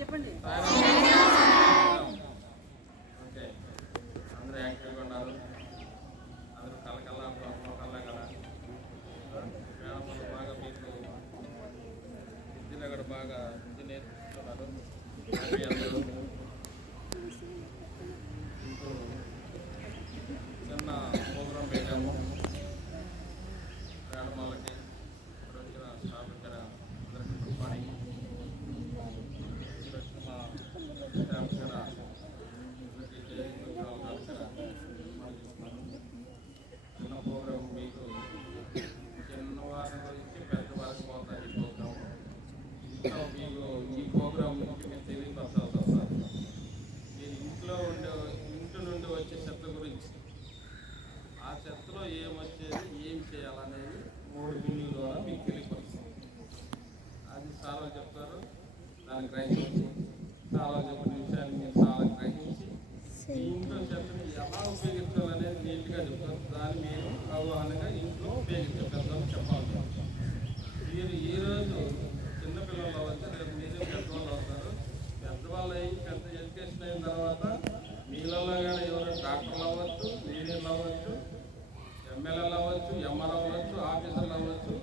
చెప్పండి. ఓకే, అందరూ యాక్టివ్గా ఉన్నారు. అందరూ కలకల్లా కల్లా కదా మేడం బాగా మీకు హిందీలో కూడా బాగా హిందీ నేర్పిస్తున్నారు. అందరూ చిన్న ప్రోగ్రాం పెట్టాము మేడం వాళ్ళకి, ఇక్కడ వచ్చిన స్టాఫ్ ఇక్కడ అందరికీ గుడ్ మార్నింగ్. ఇక్కడ వచ్చిన మా స్టాఫ్ కూడా చిన్న ప్రోగ్రాం మీకు చిన్నవారి నుంచి పెద్దవారికి పోతారు. ఈ ప్రోగ్రాం ఇంకా మీకు ఈ ప్రోగ్రాం నుంచి మీరు తెలియపరచాల్సి వస్తారు. మీరు ఇంటి నుండి వచ్చే చెత్త గురించి, ఆ చెత్తలో ఏమొచ్చేది, ఏం చేయాలనేది 3 బిల్లుల ద్వారా మీకు తెలియపరుస్తాం. అది చాలా చెప్తారు, దాన్ని గ్రహించి చాలా చెప్పిన విషయాన్ని మీరు చాలా గ్రహించి మీ ఇంట్లో చెత్తని ఎలా ఉపయోగించాలనేది నీట్గా చెప్తారు. దాన్ని మీరు అవగాహనగా ఇంట్లో ఉపయోగించే పెద్దలు చెప్పాలి. మీరు ఈరోజు చిన్నపిల్లలు అవ్వచ్చు, రేపు మీరే పెద్దవాళ్ళు అవుతారు. పెద్దవాళ్ళు అయ్యి పెద్ద ఎడ్యుకేషన్ అయిన తర్వాత మీలలో కానీ ఎవరైనా డాక్టర్లు అవ్వచ్చు, ఇంజనీర్లు అవ్వచ్చు, ఎమ్మెల్యేలు అవ్వచ్చు, ఎంఆర్ఓ అవ్వచ్చు, ఆఫీసర్లు అవ్వచ్చు,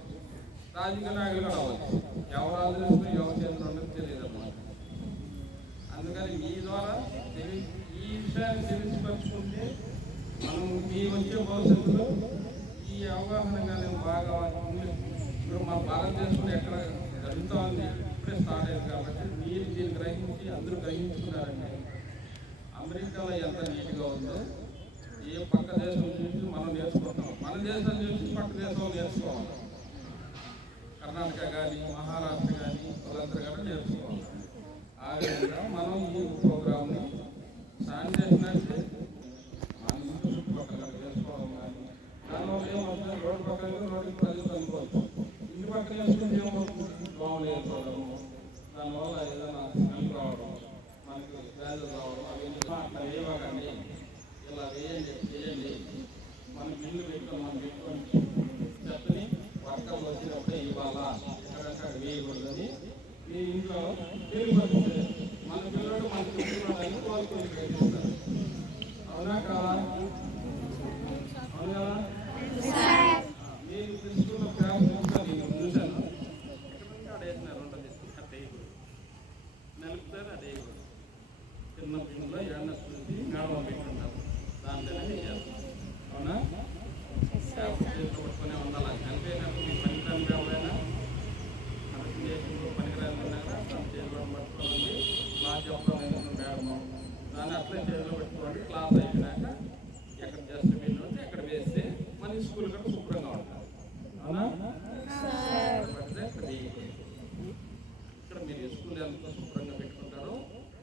రాజకీయ నాయకులు కూడా అవ్వచ్చు. ఎవరు ఆదరిస్తూ ఎవరు చేతులు ఉన్నది తెలియదు అన్నమాట. అందుకని మీ ద్వారా ఈ విషయాన్ని తెలిసిపరుచుకుంటే మనం మీ వచ్చే భవిష్యత్తులో ఈ అవగాహన కానీ బాగా ఇప్పుడు మన భారతదేశంలో ఎక్కడ జరుగుతూ ఉంది, ఇప్పుడే స్టార్ట్ అయింది కాబట్టి మీరు దీన్ని గ్రహించి అందరూ గ్రహించుకున్నారంటే అమెరికాలో ఎంత నీట్గా ఉందో ఏ పక్క దేశం చూసి మనం నేర్చుకుంటాం. మన దేశం చూసి పక్క దేశంలో నేర్చుకోవాలి. కర్ణాటక కానీ మహారాష్ట్ర కానీ వాళ్ళందరూ కానీ నేర్చుకోవాలి. ఆ విధంగా మనం ఈ ప్రోగ్రామ్ని శానిటేషన్ అంటే మన ఇంటి చుట్టుపక్కల వేసుకోవడం కానీ, దానివల్ల ఏమవుతుంది, రోడ్డు పక్కన రోడ్డు ప్రజలు అనుకోవచ్చు. ఇంటి పక్కన వేసుకుంటే ఏమవుతుంది, దోమలు వేసుకోవడము, దానివల్ల ఏదైనా స్మెల్ రావడం, మనకి వ్యాధులు రావడం, అవి అట్లా వేయకండి, ఇలా చేయండి. మన బిల్లు పెట్టుకొని మనం పెట్టుకొని చెత్తని వర్కర్లు వచ్చినప్పుడే ఇవ్వాలా, ఎక్కడెక్కడ వేయకూడదని మీ ఇంట్లో తెలియపరిస్తే మన పిల్లలు మన చెప్పుకోవడానికి వాళ్ళు గ్రహిస్తారు. అవునా కాదా? అవును కదా? నేను తీసుకున్న ప్రేమ నేను చూశాను. ఎక్కడంటే అడేసినారు ఉంటుంది, అదే నలుపుతారు, అదే చిన్న పిల్లలు ఏమన్నా చూసి మేడం పెట్టుకుంటారు. దాంట్లోనే వేయాలి. అవునా? చేతిలో పట్టుకునే ఉండాలి. చనిపోయినప్పుడు మీ పనికిరాని ఎవరైనా మనకి దేశంలో పనికిరాని ఉన్నారా తన చేతిలో పట్టుకోండి, క్లాస్ చెప్పడం మేడము దాన్ని అట్లే చేతిలో పెట్టుకోండి. క్లాస్ అయిపోయినాక ఎక్కడ డస్ట్బిన్ ఉంటే ఎక్కడ వేస్తే మన స్కూల్ కూడా శుభ్రంగా ఉంటారు. అవునా? పడితే ఇక్కడ మీరు స్కూల్ ఎంత శుభ్రంగా పెట్టుకుంటారో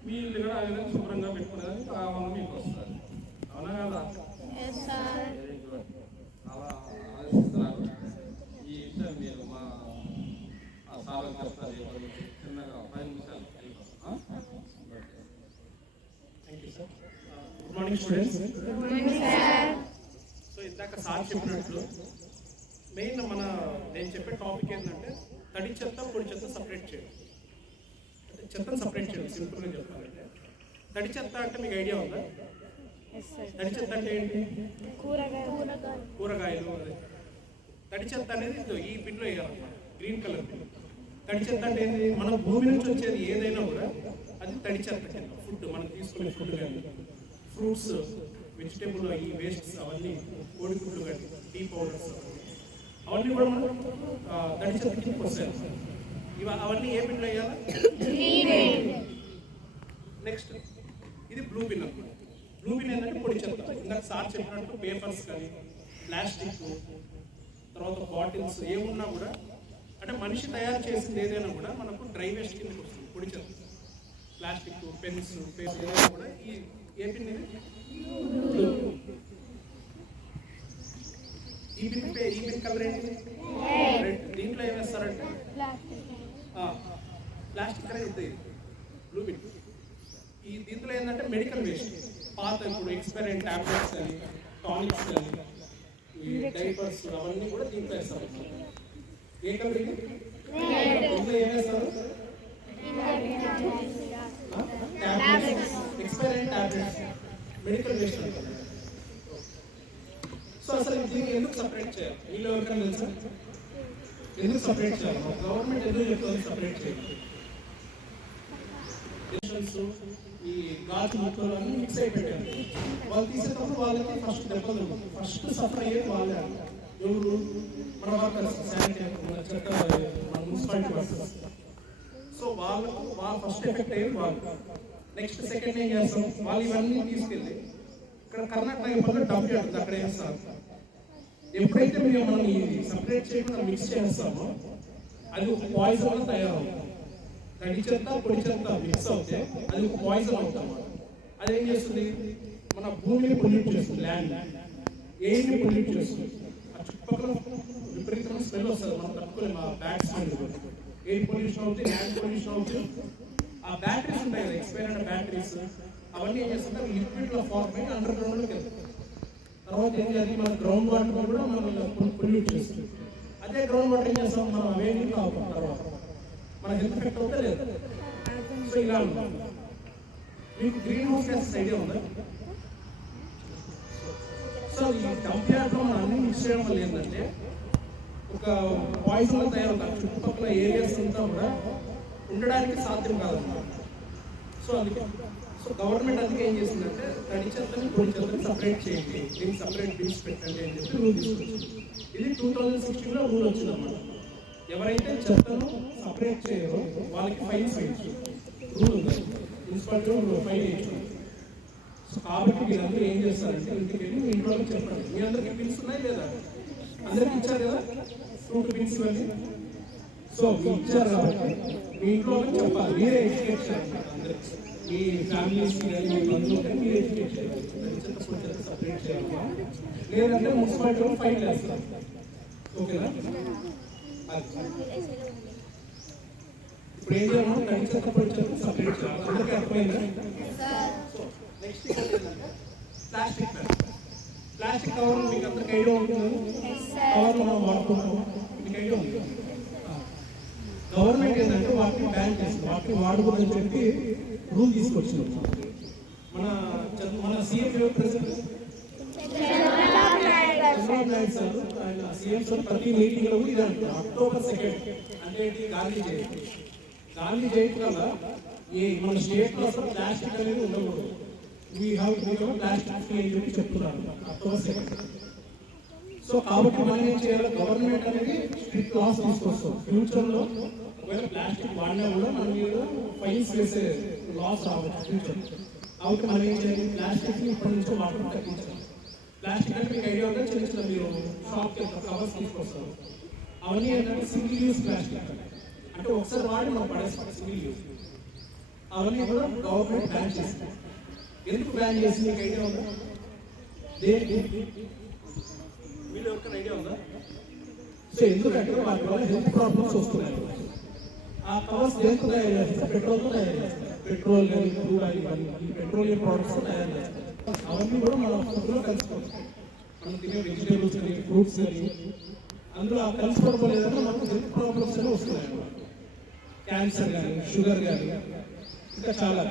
మీ ఇల్లు కూడా ఆ విధంగా శుభ్రంగా పెట్టుకునేది భావన మీకు వస్తుంది. అవునా కదా? Very good. అలా ఆలోచిస్తున్నారు. ఈ విషయం మీరు మా సార్ చెప్తారు చిన్నగా 5 నిమిషాలు. Thank you sir. Good morning students. So ఇందాక సార్ చెప్పినట్లు మెయిన్ నేను చెప్పే టాపిక్ ఏంటంటే తడి చెత్త పొడి చెత్త సపరేట్ చేయడం. చెత్తను సపరేట్ చేయడం సింపుల్గా చెప్పాలంటే. తడి చెత్త అంటే మీకు ఐడియా ఉందా? తడి చెత్త అంటే ఏంటి? కూరగాయలు. తడి చెత్త అనేది ఈ బిన్లో వేయాలన్నమాట, గ్రీన్ కలర్ బిన్. తడి చెత్త అంటే ఏంటి? మన భూమి నుంచి వచ్చేది ఏదైనా కూడా అది తడి చెత్త కింద. ఫుడ్ మనం తీసుకునే ఫుడ్ కానీ, ఫ్రూట్స్, వెజిటేబుల్, ఈ వేస్ట్స్ అవన్నీ, కోడిగుడ్లు కానీ, టీ పౌడర్స్ అవన్నీ కూడా మనం తడి చెత్త కిందకి వస్తాయి. అవన్నీ ఏ బిన్లో వేయాలి? నెక్స్ట్ ఇది బ్లూ బిన్ అన్నమాట. బ్లూ బిన్ ఏంటంటే పొడి చెత్త. ఇందాక సార్ చెప్పినట్టు పేపర్స్ కానీ, ప్లాస్టిక్, తర్వాత బాటిల్స్ ఏమున్నా కూడా, అంటే మనిషి తయారు చేసింది ఏదైనా కూడా మనకు డ్రై వేస్ట్ కిందకి వస్తుంది. పొడి చెత్త, ప్లాస్టిక్, పెన్స్, పేపర్ ఏదైనా కూడా ఏ బిన్ ఇది? ఈ బిన్ కలర్ ఏంటి? రెడ్. దీంట్లో ఏం వేస్తారంటే ప్లాస్టిక్ అనేది ఇది బ్లూ బిన్. దీంట్లో ఏంటంటే మెడికల్ వేస్ట్, పాత ఇప్పుడు ఎక్స్పైర్ అయిన టాబ్లెట్స్ కానీ, టానిక్స్ కానీ, డైపర్స్ అవన్నీ కూడా దీంట్లో వేస్తారు. ఏ కలర్? దీంట్లో ఏం వేస్తారు? మెడికల్ వేస్ట్ అంటారు. సో అసలు దీన్ని ఎందుకు సపరేట్ చేయాలి? వీళ్ళు ఎవరికైనా తెలుసా ఎందుకు సపరేట్ చేయాలి? గవర్నమెంట్ ఎందుకు చెప్తుంది సపరేట్ చేయాలి? ఈ గాజు ముక్కలు అన్నీ మిక్స్ అయిపోయారు. వాళ్ళు తీసేటప్పుడు వాళ్ళకి ఫస్ట్ దెబ్బలు ఫస్ట్ సఫర్ అయ్యేది వాళ్ళే. ఎవరు? మన వర్కర్స్, శానిటరీ, మన చెత్త, మన మున్సిపాలిటీ వర్కర్స్. సో వాళ్ళకు ఫస్ట్ ఎఫెక్ట్ అయ్యేది వాళ్ళు. నెక్స్ట్ సెకండ్ ఏం చేస్తాం? వాళ్ళు ఇవన్నీ తీసుకెళ్ళి ఇక్కడ కర్ణాటక పక్కన డంప్ చేస్తుంది, అక్కడ వేస్తారు. ఎప్పుడైతే మనం ఈ సపరేట్ చేయకుండా మిక్స్ చేస్తామో అది ఒక పాయిజన్ వల్ల తయారవుతుంది. తడి చెత్త పొడి చెత్త మిక్స్ అవుతే అది ఒక పాయిజన్ అవుతాం. అదేం చేస్తుంది? మన భూమిని పొల్యూట్ చేస్తుంది, ల్యాండ్ ఎయిర్ని పొల్యూట్ చేస్తుంది. ఆ చుట్టుపక్కల విపరీతమైన స్మెల్ వస్తుంది, మనం తక్కువ బ్యాడ్ స్మెల్. ఎయిర్ పొల్యూషన్ అవుతుంది, ల్యాండ్ పొల్యూషన్ అవుతుంది. ఆ బ్యాటరీస్ ఉంటాయి కదా, ఎక్స్పైర్ అయిన బ్యాటరీస్, అవన్నీ ఏం చేస్తుంటే లిక్విడ్ లో ఫార్మ్ అయ్యి అండర్ గ్రౌండ్ లోకి వెళ్తాయి. తర్వాత ఏం చేయాలి? మన గ్రౌండ్ వాటర్ కూడా మనం పొల్యూట్ చేస్తుంది. అదే గ్రౌండ్ వాటర్ ఏం చేస్తాం? మనం అవే నీళ్ళు తాగుతాం. తర్వాత మన హెల్త్ ఎఫెక్ట్ అవుతా లేదు. సో ఇలా మీకు గ్రీన్ హౌస్ గ్యాస్ ఐడియా ఉందా? సో ఈ డంప్ యార్డ్లో మనం అన్ని మిక్స్ చేయడం వల్ల ఏంటంటే ఒక పాయిజన్ తయారవుతాం. చుట్టుపక్కల ఏరియాస్ అంతా కూడా ఉండడానికి సాధ్యం కాదన్నమాట. సో అందుకే గవర్నమెంట్ అందుకే ఏం చేసిందంటే తడి చెత్తని పొడి చెత్తని సపరేట్ చేయండి, దీనికి సపరేట్ బిల్స్ పెట్టండి అని చెప్పి రూల్ తీసుకొచ్చింది. ఇది 2016లో రూల్ వచ్చిందన్నమాట. ఎవరైతే చెత్తను సపరేట్ చేయరో వాళ్ళకి ఫైన్స్ వేయచ్చు, రూల్ ఉంది. మున్సిపాలిటీలో ఫైన్ వేయచ్చు. సో కాబట్టి మీరందరూ ఏం చేస్తారంటే ఇంటికి వెళ్ళి మీ ఇంట్లో చెప్పండి. మీ అందరికి బిల్స్ ఉన్నాయి లేదా? అందరికి ఇచ్చారు కదా ఫ్రూట్ బిల్స్ ఇవన్నీ. సో ఇచ్చారు కాబట్టి మీ ఇంట్లో చెప్పాలి, మీరే ఎడ్యుకేట్ చేయాలి. అందరికి మీ ఫ్యామిలీస్ కానీ మీ బంధువులు కానీ మీరు ఎడ్యుకేట్ చేయాలి. సపరేట్ చేయాలి, లేదంటే మున్సిపాలిటీలో ఫైన్ వేస్తారు. ఓకేనా? ఇప్పుడు ఏం చేయాలి? తడి చెత్త పొడి చెత్త సపరేట్ చేయాలి. అందరికీ అర్థమైందా? So next plastic bag. Plastic cover మీకు అందరికి ఐడియా ఉంటుంది. కవర్ మనం వాడుకుంటాం, మీకు ఐడియా ఉంది. గవర్నమెంట్ ఏంటంటే వాటిని బ్యాన్ చేస్తుంది, వాటిని వాడకూడదని చెప్పి రూల్ తీసుకొచ్చింది. మన సీఎం ప్రెసిడెంట్ ఆయన సీఎం సార్ ప్రతి మీటింగ్ లో ఇది అంటారు, October 2nd అంటే గాంధీ జయంతి. గాంధీ జయంతి వల్ల మన స్టేట్ లో అసలు ప్లాస్టిక్ అనేది ఉండకూడదు. వీ హ్యావ్ ప్లాస్టిక్ ఫ్రీ అని చెప్పి చెప్తున్నారు October 2nd. సో కాబట్టి మనం ఏం చేయాలి? గవర్నమెంట్ అనేది స్ట్రిక్ట్ లాస్ తీసుకొస్తాం. ఫ్యూచర్ లో ఒకవేళ ప్లాస్టిక్ వాడినా కూడా మన మీద ఫైన్స్ వేసే లాస్ రావచ్చు ఫ్యూచర్. కాబట్టి మనం ఏం చేయాలి? ప్లాస్టిక్ ని ఇప్పటి నుంచో వాడడం తగ్గించాలి. ప్లాస్టిక్ అంటే మీకు ఐడియా ఉంటే చిన్న చిన్న మీరు షాప్కి కవర్స్ తీసుకొస్తారు. అవన్నీ ఏంటంటే సింగిల్ యూజ్ ప్లాస్టిక్, అంటే ఒకసారి వాడి మనం పడేస్తాం, సింగిల్ యూజ్. అవన్నీ కూడా గవర్నమెంట్ బ్యాన్ చేస్తుంది. ఎందుకు బ్యాన్ చేసింది మీకు ఐడియా ఉందా? దేనికి? వీళ్ళు ఎవరికైనా ఐడియా ఉందా? సో ఎందుకంటే వాటి వల్ల హెల్త్ ప్రాబ్లమ్స్ వస్తున్నాయి. ఆ కవర్స్ దేంతో తయారు చేస్తారు? పెట్రోల్తో తయారు చేస్తారు. పెట్రోల్ కానీ క్రూడ్ ఆయిల్ కానీ పెట్రోలియం ప్రోడక్ట్స్ తయారు చేస్తారు. అవన్నీ కూడా మనం ఫుడ్లో కలుసుకోవచ్చు. మనం తినే వెజిటేబుల్స్ కానీ ఫ్రూట్స్ కానీ అందులో కలుసుకోవడం లేదంటే మనకు హెల్త్ ప్రాబ్లమ్స్ అనేవి వస్తున్నాయి. క్యాన్సర్ కానీ షుగర్ కానీ ఇంకా చాలా.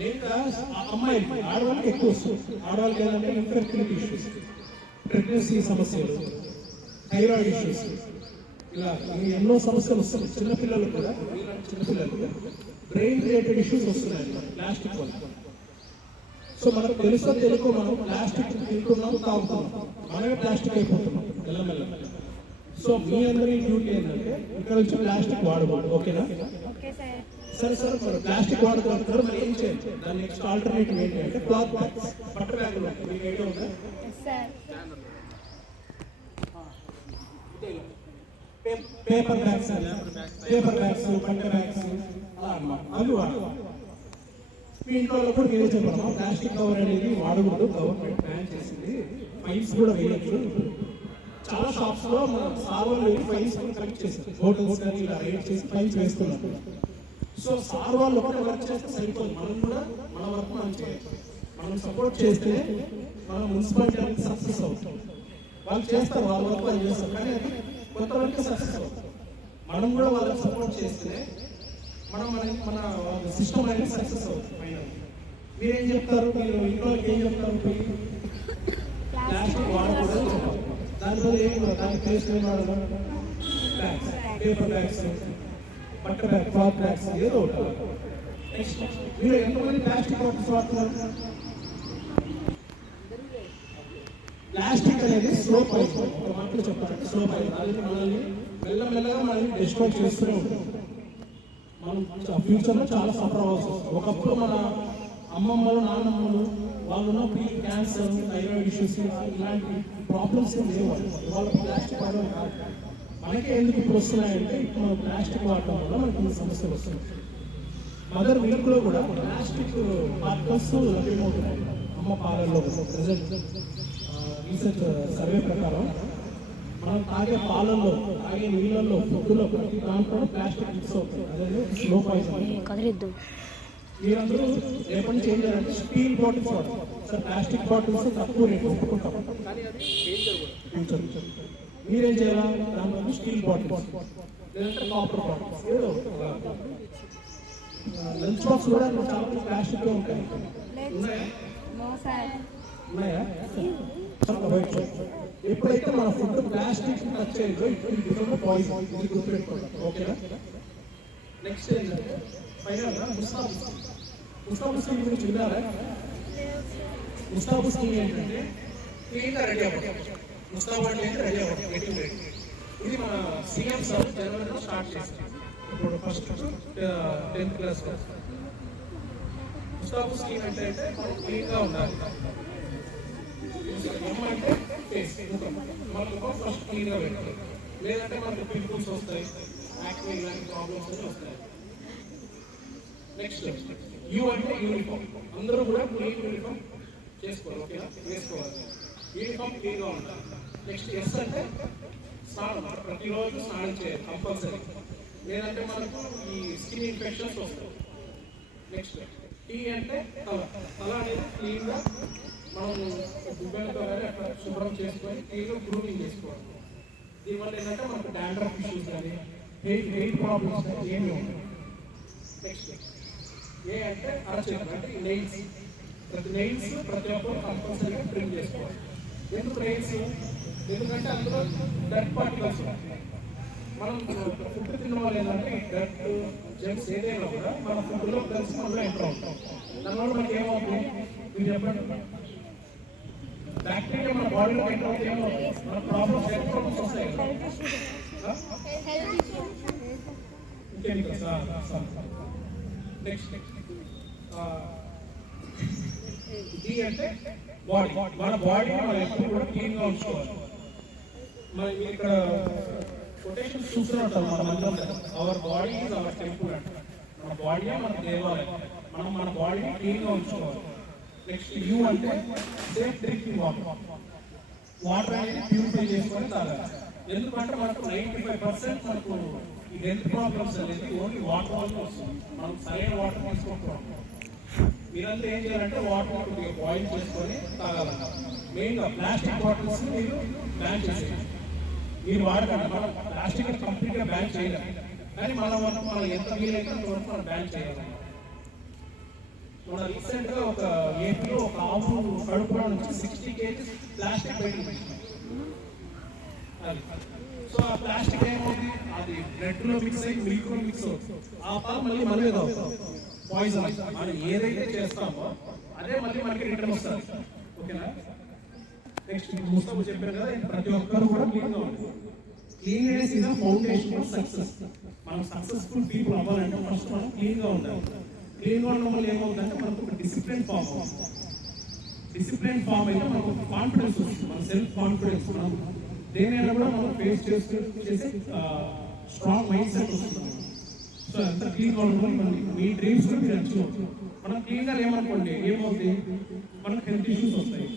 మెయిన్గా అమ్మాయిలు ఆడవాళ్ళకి ఎక్కువ వస్తుంది. ఆడవాళ్ళకి ఏంటంటే ఇన్ఫెర్టిలిటీ ఇష్యూస్, ప్రెగ్నెన్సీ సమస్యలు, థైరాయిడ్ ఇష్యూస్, ఇలా ఎన్నో సమస్యలు వస్తున్నాయి. చిన్నపిల్లలు కూడా, చిన్నపిల్లలు బ్రెయిన్ రిలేటెడ్ ఇష్యూస్ వస్తున్నాయి ప్లాస్టిక్ వల్ల. సో మనకు తెలుసో తెలుగు మనం ప్లాస్టిక్ తింటున్నాం, తాగుతున్నాం, మనమే ప్లాస్టిక్ అయిపోతున్నాం మెల్లమెల్ల. సో మీ అందరి డ్యూటీ ఏంటంటే ఇక్కడ నుంచి ప్లాస్టిక్ వాడకూడదు. ఓకేనా? సరే సార్, మరి ప్లాస్టిక్ వాడుతున్నారు, మరి ఏం చేయాలి? దాని నెక్స్ట్ ఆల్టర్నేటివ్ ఏంటి అంటే క్లాత్ బ్యాగ్స్, బట్ట బ్యాగులు. మీకు ఐడియా ఉందా? పేపర్ బ్యాగ్స్, బట్ట బ్యాగ్స్ అలా అన్నమాట. అవి వాడాలి. మీ ఇంట్లో కూడా మీరు చెప్పాము ప్లాస్టిక్ కవర్ అనేది వాడకూడదు, గవర్నమెంట్ బ్యాన్ చేసింది, ఫైన్స్ కూడా వేయచ్చు. చాలా షాప్స్ లో మనం సార్వాళ్ళు ఫైన్స్ కలెక్ట్ చేస్తారు, హోటల్స్ కానీ ఇలా రేట్ చేసి ఫైన్స్ వేస్తున్నారు. సో సార్ వాళ్ళు ఒకటే వర్క్ చేస్తే సరిపోదు, మనం కూడా మన వర్క్ మనం చేయాలి. మనం సపోర్ట్ చేస్తే మన మున్సిపాలిటీ అనేది సక్సెస్ అవుతుంది. వాళ్ళు చేస్తారు, వాళ్ళ వర్క్ వాళ్ళు చేస్తారు, కానీ అది కొంతవరకు సక్సెస్ అవుతుంది. మనం కూడా వాళ్ళకి సపోర్ట్ చేస్తే మన సిస్టమ్ అనేది సక్సెస్ అవుతుంది. మీరేం చెప్తారు? మీరు ఇంట్లో ఏం చెప్తారు? ప్లాస్టిక్ వాడకూడదు చెప్తారు. దానిలో ఏం దాని ప్లేస్ ఏం వాడదాం? బ్యాగ్స్, పేపర్ బ్యాగ్స్, బట్ట బ్యాగ్, క్లాత్ బ్యాగ్స్ ఏదో ఒకటి. నెక్స్ట్ మీరు ఎంతమంది ప్లాస్టిక్ బాటిల్స్ వాడుతున్నారు? ప్లాస్టిక్ అనేది స్లో పాయిజన్. ఒక మాటలో చెప్పాలంటే స్లో పాయిజన్. అది మనల్ని మెల్లమెల్లగా మనల్ని డిస్ట్రాయ్ చేస్తూనే ఉంటుంది. మనం ఫ్యూచర్లో చాలా సఫర్ అవ్వాల్సి వస్తుంది. ఒకప్పుడు మన అమ్మమ్మలు నాన్నమ్మలు వాళ్ళు ఉన్నప్పుడు ఈ క్యాన్సర్, థైరాయిడ్ ఇష్యూస్ ఇలాంటి ప్రాబ్లమ్స్ ఏం లేవు. వాళ్ళ ప్లాస్టిక్ వాడడం కాదు. మనకే ఎందుకు ఇప్పుడు వస్తున్నాయంటే ఇప్పుడు మనం ప్లాస్టిక్ వాడడం వల్ల మనకి కొన్ని సమస్యలు వస్తున్నాయి. మదర్ మిల్క్లో కూడా ప్లాస్టిక్ పార్టికల్స్ లభ్యమవుతున్నాయి. అమ్మ పాలల్లో రిజల్ట్ రీసెర్చ్ సర్వే ప్రకారం మనం తాగే పాలల్లో, తాగే నీళ్ళల్లో, ఫుడ్లో ప్రతి దాంట్లో ప్లాస్టిక్ మిక్స్ అవుతుంది. అదే స్లో పాయిజన్. మీరందరూ రేపటి నుంచి ఏం చేయాలంటే స్టీల్ బాటిల్స్ వాడతారు. సార్ ప్లాస్టిక్ బాటిల్స్ తక్కువ రేటు ఒప్పుకుంటాం, కానీ అది ఫ్యూచర్. మీరేం చేయాలా? దాంట్లో స్టీల్ బాటిల్స్ లేదంటే కాపర్ బాటిల్స్ ఏదో లంచ్ బాక్స్ కూడా చాలా ప్లాస్టిక్లో ఉంటాయి. ఉన్నాయా? ఎప్పుడైతే మన ఫుడ్ ప్లాస్టిక్ టచ్ అయ్యిందో ఇప్పుడు పాయిజన్, ఇది గుర్తుపెట్టుకోండి. ఓకేనా? నెక్స్ట్ ఏంటంటే ఫైనల్గా ముస్తాబు స్కీమ్ గురించి విన్నారా? ముస్తాబు స్కీమ్ ఏంటంటే క్లీన్గా రెడీ అవ్వడం. ముస్తాబు అంటే రెడీ అవ్వడం, గెటింగ్ రెడీ. ఇది మన సీఎం సార్ జనవరిలో స్టార్ట్ చేశారు. ఇప్పుడు ఫస్ట్ 10th క్లాస్ ముస్తాబు స్కీమ్ అంటే మనం క్లీన్గా ఉండాలి. అంటే ఫేస్ మనకు ఫస్ట్ క్లీన్గా పెట్టాలి. లేదంటే మనకు పింపుల్స్ వస్తాయి, యాక్టివ్ ఇలాంటి ప్రాబ్లమ్స్ వస్తాయి. నెక్స్ట్ యూ అంటే యూనిఫామ్. అందరూ కూడా క్లీన్ యూనిఫామ్ చేసుకోవాలి. ఓకేనా? వేసుకోవాలి. యూనిఫామ్ క్లీన్గా ఉండాలి. నెక్స్ట్ ఎస్ అంటే స్నానం. ప్రతిరోజు స్నానం చేయాలి కంపల్సరీ, లేదంటే మనకు ఈ స్కిన్ ఇన్ఫెక్షన్స్ వస్తాయి. నెక్స్ట్ టీ అంటే తల అనేది క్లీన్గా మనం దుబ్బలతో కానీ అట్లా శుభ్రం చేసుకొని క్లీన్గా గ్రూమింగ్ చేసుకోవాలి. దీనివల్ల ఏంటంటే మనకు డాండ్రఫ్ ఇష్యూస్ కానీ హెయిర్ ప్రాబ్లమ్స్ కానీ ఏమీ ఉంటాయి. నెక్స్ట్ ఏ అంటే అరచేతులు, అంటే నెయిల్స్. నెయిల్స్ ప్రతి ఒక్కరు కంపల్సరీగా ట్రిమ్ చేసుకోవాలి. ఎందుకు నెయిల్స్? ఎందుకంటే అందులో డర్ట్ పార్టికల్స్ ఉంటాయి. మనం ఫుడ్ తిన్న వాళ్ళు ఏంటంటే డర్ట్ జెమ్స్ ఏదైనా కూడా మన ఫుడ్లో కలిసి మనలో ఎంటర్ ఉంటాం. దానివల్ల మనకి ఏమవుతుంది? మీరు చెప్పండి. బ్యాక్టీరియా మన బాడీలో ఎంటర్ అవుతే ఏమవుతుంది? మన ప్రాబ్లమ్స్, హెల్త్ ప్రాబ్లమ్స్ వస్తాయి. నెక్స్ట్ ఇది అంటే బాడీ. మన బాడీని మనం ఎప్పుడు కూడా క్లీన్గా ఉంచుకోవాలి. మరి మీరు ఇక్కడ కొటేషన్స్ చూస్తున్నట్టు our body is our temple అంటే మన బాడీయే మన దేవాలయం. మనం మన బాడీని క్లీన్గా ఉంచుకోవాలి. నెక్స్ట్ యూ అంటే సేఫ్ డ్రింకింగ్ వాటర్. వాటర్ అనేది ప్యూరిఫై చేసుకొని తాగాలి. ఎందుకంటే మనకు 95% మనకు ఈ హెల్త్ ప్రాబ్లమ్స్ అనేది ఓన్లీ వాటర్ వల్ల వస్తుంది. మనం సరైన వాటర్ తీసుకోకపోవడం. మీరంతా ఏం చేయాలంటే వాటర్ కొద్దిగా బాయిల్ చేసుకొని తాగాలన్నమాట. మెయిన్గా ప్లాస్టిక్ బాటిల్స్ మీరు బ్యాన్ చేసేయండి. మీరు వాడకండి. మనం ప్లాస్టిక్ కంప్లీట్గా బ్యాన్ చేయలేము, కానీ మనం ఎంత వీలైతే అంతవరకు మనం బ్యాన్ చేయాలన్నమాట. మన రీసెంట్గా ఒక ఏపీలో ఒక ఆవు కడుపులో నుంచి 60 kg ప్లాస్టిక్ బయటకు వచ్చింది. సో ఆ ప్లాస్టిక్ ఏమవుతుంది? అది బ్లడ్లో మిక్స్ అయ్యి మిల్క్లో మిక్స్ అవుతుంది. ఆ పాలు మళ్ళీ మన మీద అవుతుంది. పాయిజన్. మనం ఏదైతే చేస్తామో అదే మళ్ళీ మనకి రిటర్న్ వస్తుంది. ఓకేనా? నెక్స్ట్ ముస్తాబు చెప్పారు కదా, ప్రతి ఒక్కరు కూడా క్లీన్గా ఉంటుంది. Cleanliness is the foundation of success. మనం సక్సెస్ఫుల్ పీపుల్ అవ్వాలంటే ఫస్ట్ మనం క్లీన్గా ఉండాలి. క్లీన్గా ఉండడం వల్ల ఏమవుతుందంటే మనకు ఒక డిసిప్లిన్ ఫామ్ అవుతుంది. డిసిప్లిన్ ఫామ్ అయితే మనకు కాన్ఫిడెన్స్ వస్తుంది. మన సెల్ఫ్ కాన్ఫిడెన్స్, మనం దేనైనా కూడా మనం ఫేస్ చేసే స్ట్రాంగ్ మైండ్ సెట్ వస్తుంది. సో ఎంత క్లీన్గా ఉండడం మీ డ్రీమ్స్ కూడా మీరు అచీవ్ అవుతుంది. మనం క్లీన్గా ఏమనుకోండి ఏమవుతుంది? మనకు హెల్త్ ఇష్యూస్ వస్తాయి.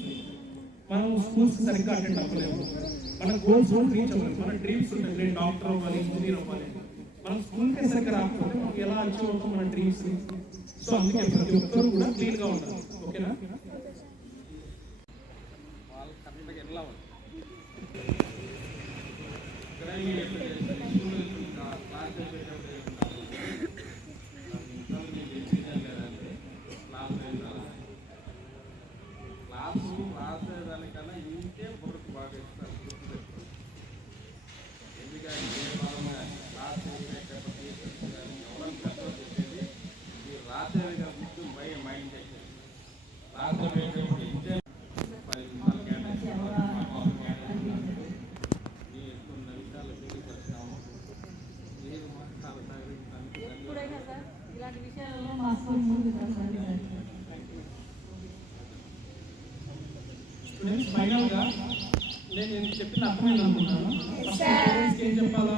మనం స్కూల్స్ సరిగ్గా అటెండ్ అవ్వలేము. మన గోల్స్ రీచ్ అవ్వాలి. మన డ్రీమ్స్ ఉంటాయి, నేను డాక్టర్ అవ్వాలి, ఇంజనీర్ అవ్వాలి. మనం స్కూల్కి సరిగ్గా రాకపోతే మనకి ఎలా అచీవ్ అవుతాం మన డ్రీమ్స్? సో అందుకే ప్రతి ఒక్కరు కూడా క్లీన్గా ఉండాలి. ఓకేనా? ఎప్పుడైనా సార్ ఇలాంటి విషయాలలో మా స్కూల్ ముందు స్టూడెంట్స్ ఫైనల్గా నేను చెప్పిన అర్థమైంది అనుకుంటాను. ఫస్ట్ ఏం చెప్పాలా?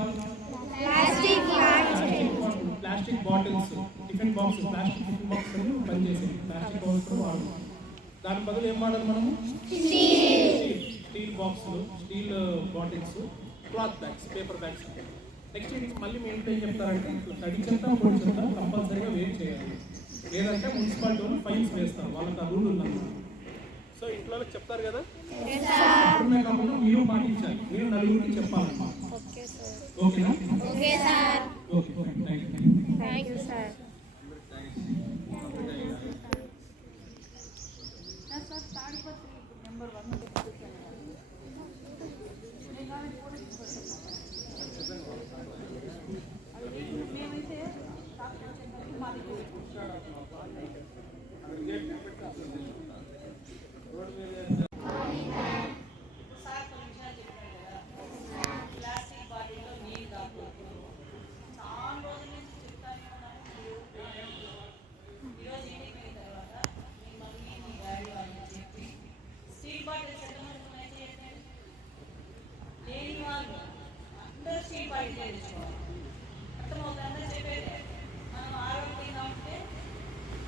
Plastic bottles, tiffin box, plastic tiffin box అని పనిచేసింది. ప్లాస్టిక్ బాక్స్ వాడు, దాని బదులు ఏం వాడాలి మనము? స్టీల్ బాక్సులు, steel bottles, cloth bags, paper bags. Next మళ్ళీ మీ ఇంట్లో ఏం చెప్తారంటే తడి చెత్త పొడి చెత్త కంపల్సరీగా వేట్ చేయాలి, లేదంటే మున్సిపాలిటీ వాళ్ళు ఫైన్స్ వేస్తారు. వాళ్ళకి ఆ రూల్ ఉందన్నమాట. సో ఇంట్లో చెప్తారు కదా, అప్పుడునే కాకుండా మీరు పాటించాలి. మీరు నలుగురికి చెప్పాలన్నమాట. ఓకేనా? Okay, thank you sir. Number 1 మేమైతే ప్లాస్టిక్ బాటిల్లో నీళ్ళు కాకపోతే చాలా రోజుల నుంచి చెప్తానే ఉన్నాము. ఈరోజు ఈవినింగ్ అయిన తర్వాత మీ మమ్మీ మీ డాడీ వాళ్ళని చెప్పి స్టీల్ బాటిల్స్ ఎంతమంది లేని వాళ్ళు అందరూ స్టీల్ బాటిల్ తెచ్చుకోవాలి. అర్థమవుతుందా చెప్పేది? మనం ఆరోగ్యంగా ఉంటే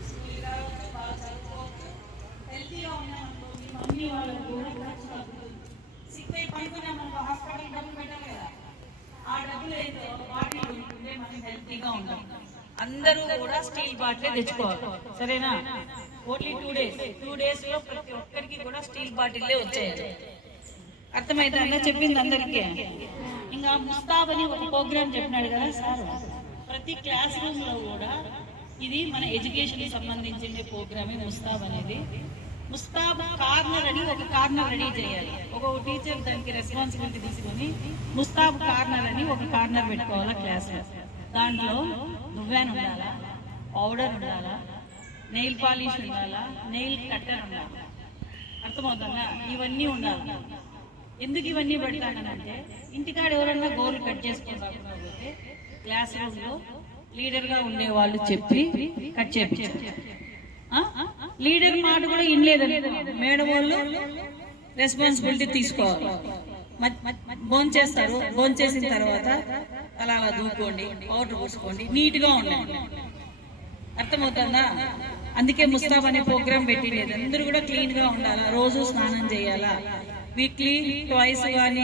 స్కూల్కి రావచ్చు, బాగా చదువుకోవచ్చు, హెల్తీగా ఉన్నామనుకో మీ మమ్మీ వాళ్ళకు కూడా ఖర్చు తగ్గుతుంది. సిక్ అయి పడుకున్నామనుకో హాస్పిటల్ డబ్బులు పెట్టాలి కదా, ఆ డబ్బులు అయితే బాటిల్ కొనుక్కుంటే మనం హెల్తీగా ఉంటాం. అందరూ కూడా స్టీల్ బాటిలే తెచ్చుకోవాలి, సరేనా? ఓన్లీ 2 days లో ప్రతి ఒక్కరికి కూడా స్టీల్ బాటిల్లే వచ్చాయి. అర్థమైందా చెప్పింది అందరికీ? ఇంకా ముస్తాబ్ అని ఒక ప్రోగ్రామ్ చెప్పినాడు కదా సార్, ప్రతి క్లాస్ రూమ్ లో కూడా ఇది మన ఎడ్యుకేషన్ సంబంధించిన ప్రోగ్రామే ముస్తాబ్ అనేది. ముస్తాబ్ కార్నర్ అని ఒక కార్నర్ రెడీ చేయాలి. ఒక టీచర్ దానికి రెస్పాన్సిబిలిటీ తీసుకొని ముస్తాబ్ కార్నర్ అని ఒక కార్నర్ పెట్టుకోవాలా క్లాస్ లో. దాంట్లో నువ్వేన్ ఉండాలా, పౌడర్ ఉండాలా, నెయిల్ పాలిష్ ఉండాలా, నెయిల్ కట్టర్ ఉండాలి. అర్థమవుతుందా? ఇవన్నీ ఉండాలి. ఎందుకు ఇవన్నీ పెడతానంటే ఇంటికాడ ఎవరన్నా గోర్లు కట్ చేసుకోకపోతే క్లాస్ రూమ్ లో లీడర్ గా ఉండే వాళ్ళు చెప్పి కట్ చేయించారు. లీడర్ మాట కూడా ఇనలేదని మేడం వాళ్ళు రెస్పాన్సిబిలిటీ తీసుకోవాలి. భోంచేస్తారు, భోంచేసిన తర్వాత అలా అలా దూకోండి, పౌడర్ పూసుకోండి, నీట్ గా ఉండండి. అర్థమవుతుందా? అందుకే ముస్తాబ్ అనే ప్రోగ్రామ్ పెట్టిలేదు. అందరూ కూడా క్లీన్ గా ఉండాలా, రోజు స్నానం చేయాలా, వీక్లీ 2 కానీ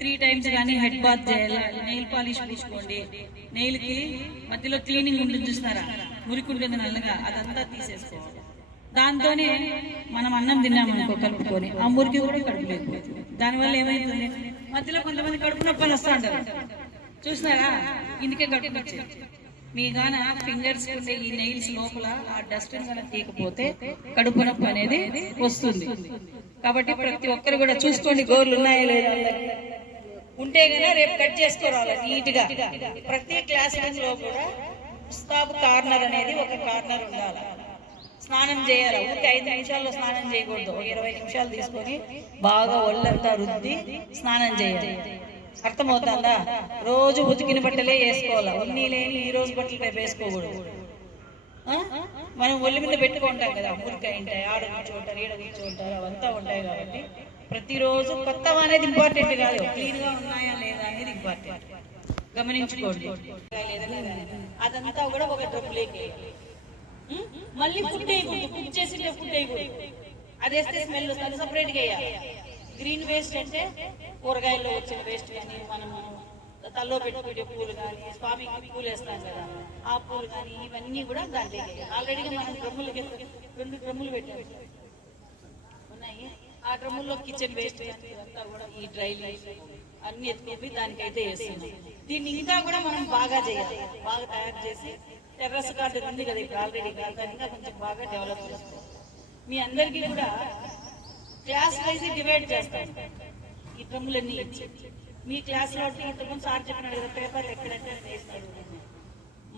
3 times కానీ హెడ్ బాత్ చేయాలి, నెయిల్ పాలిష్ పూసుకోండి, నెయిల్ కి మధ్యలో క్లీనింగ్ ఉంటుంది చూస్తారా, మురికి ఉంటుంది నల్లగా, అదంతా తీసేసుకోవాలి. దాంతోనే మనం అన్నం తిన్నామనుకో కలుపుకొని ఆ మురికి కూడా కడుపు లేకపోతుంది. దానివల్ల ఏమైతుంది, మధ్యలో కొంతమంది కడుపు నొప్పని వస్తా అంటారు చూసినారా, ఇందుకే కడుపు వచ్చేది. మీ గాన ఫింగర్స్ ఉండే ఈ నెయిల్స్ లోపల ఆ డస్ట్ కనుక తీయకపోతే కడుపు నొప్పి అనేది వస్తుంది. కాబట్టి ప్రతి ఒక్కరు కూడా చూసుకోండి, గోర్లు ఉన్నాయా లేదా, ఉంటే కదా రేపు కట్ చేసుకోవాలి నీట్ గా. ప్రతి క్లాస్ రూమ్ లో కూడా ముస్తాబ్ కార్నర్ అనేది ఒక కార్నర్ ఉండాలి. స్నానం చేయాలి, ఊరికి 5 నిమిషాల్లో స్నానం చేయకూడదు. 20 నిమిషాలు తీసుకొని బాగా ఒళ్ళంతా రుద్ది స్నానం చేయాలి. అర్థమవుతుందా? రోజు ఉతికిన బట్టలే వేసుకోవాలి, ఉన్ని లేని ఈ రోజు బట్టలు రేపు వేసుకోకూడదు. మనం ఒళ్ళి మీద పెట్టుకుంటాం కదా, మురికాయ ఉంటాయి, ఆడ కూర్చోంటారు, ఈడ కూర్చోంటారు, అవంతా ఉంటాయి. కాబట్టి ప్రతిరోజు కొత్త అనేది ఇంపార్టెంట్ కాదు, క్లీన్ గా ఉన్నాయా లేదా అనేది ఇంపార్టెంట్. గమనించుకోండి. అదంతా కూడా ఒక డ్రమ్లోకి మళ్ళీ ఫుడ్ వేయకూడదు, కుక్ చేసి ఫుడ్ వేయకూడదు, అది వేస్తే స్మెల్ వస్తుంది, సపరేట్ గా వేయాలి. గ్రీన్ వేస్ట్ అంటే కూరగాయల్లో వచ్చిన వేస్ట్ కానీ, మనము తల్లో పెట్టుకునే పూలు కానీ, స్వామికి పూలు వేస్తాం కదా ఆ పూలు కానీ, ఇవన్నీ కూడా దాంట్లో ఆల్రెడీగా మనం డ్రమ్ములకి 2 డ్రమ్ములు పెట్టాము ఉన్నాయి. ఆ డ్రమ్ముల్లో కిచెన్ వేస్ట్ అంతా కూడా ఈ డ్రై లీవ్స్ అన్ని ఎత్తుకొని దానికైతే వేస్తున్నాం. దీన్ని ఇంకా కూడా మనం బాగా చేయాలి, బాగా తయారు చేసి టెర్రస్ గార్డెన్ ఉంది కదా ఇప్పుడు ఆల్రెడీ, దాన్ని ఇంకా కొంచెం బాగా డెవలప్ చేసుకోవాలి. మీ అందరికీ కూడా క్లాస్ వైజ్ డివైడ్ చేస్తాం. ఈ డ్రమ్ములన్నీ ఇచ్చి మీ క్లాస్ లో ఇంతకుముందు సార్ చెప్పినాడు కదా, పేపర్ ఎక్కడంటే వేసినాడు.